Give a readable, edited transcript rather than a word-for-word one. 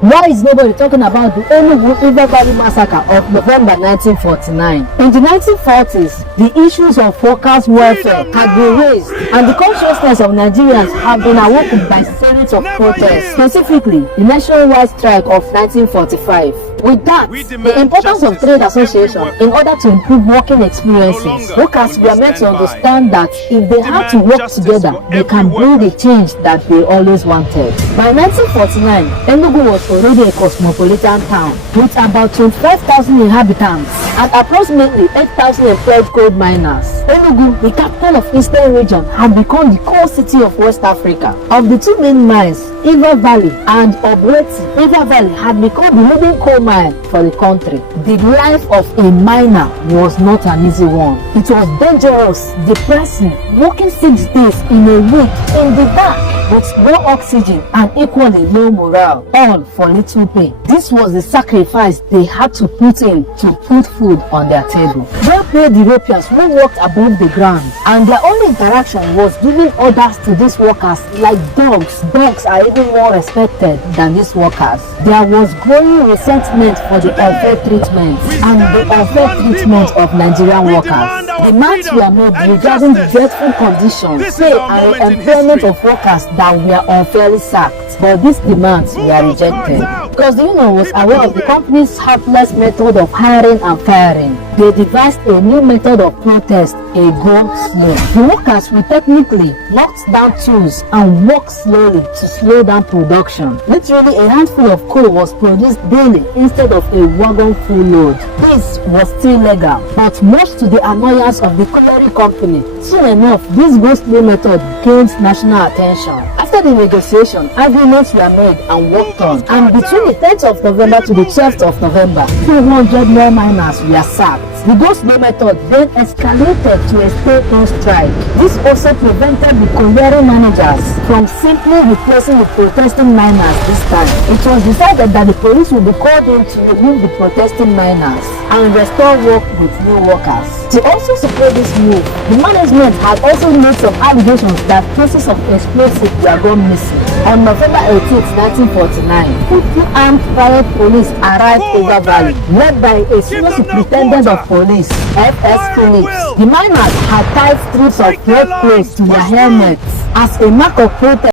Why is nobody talking about the Enugu Valley Massacre of November 1949? In the 1940s, the issues of workers' welfare had been raised, and the consciousness of Nigerians have been awoken by series of protests, specifically the nationwide strike of 1945. With that, the importance of trade association in order to improve working experiences, workers were meant to understand that if they had to work together, they can bring the change that they always wanted. By 1949, Enugu was already a cosmopolitan town with about 25,000 inhabitants and approximately 8,000 employed gold miners. Enugu, the capital of Eastern region, had become the core city of West Africa. Of the two main mines, Iva Valley and Obweti, Iva Valley had become the leading coal mine for the country. The life of a miner was not an easy one. It was dangerous, depressing, working 6 days in a week in the dark with no oxygen and equally low morale, all for little pay. This was the sacrifice they had to put in to put food on their table. Well-paid Europeans who worked above the ground, and their only interaction was giving orders to these workers like dogs. Dogs are even more respected than these workers. There was growing resentment for the unfair treatment and the unfair treatment of Nigerian workers. Demands were made regarding the dreadful conditions, pay and employment of workers that were unfairly sacked, but these demands were rejected. Because the union was aware of the company's heartless method of hiring and firing, they devised a new method of protest, a go slow. The workers will technically lock down tools and work slowly to slow down production. Literally a handful of coal was produced daily instead of a wagon full load. This was still legal, but much to the annoyance of the colliery company. Soon enough, this go slow method gained national attention. After the negotiation, agreements were made and worked on, and between the 10th of November to the 12th of November, 200 more miners were sacked. The go-slow method then escalated to a state-owned strike. This also prevented the colliery managers from simply replacing the protesting miners this time. It was decided that the police would be called in to remove the protesting miners and restore work with new workers. To also support this move, the management had also made some allegations that cases of explosives were gone missing. On November 18, 1949, 50 armed riot police arrived in Iva Valley, led by a senior superintendent of police, F.S. Phillips. The miners had tied strips of red cloth to their helmets as a mark of protest.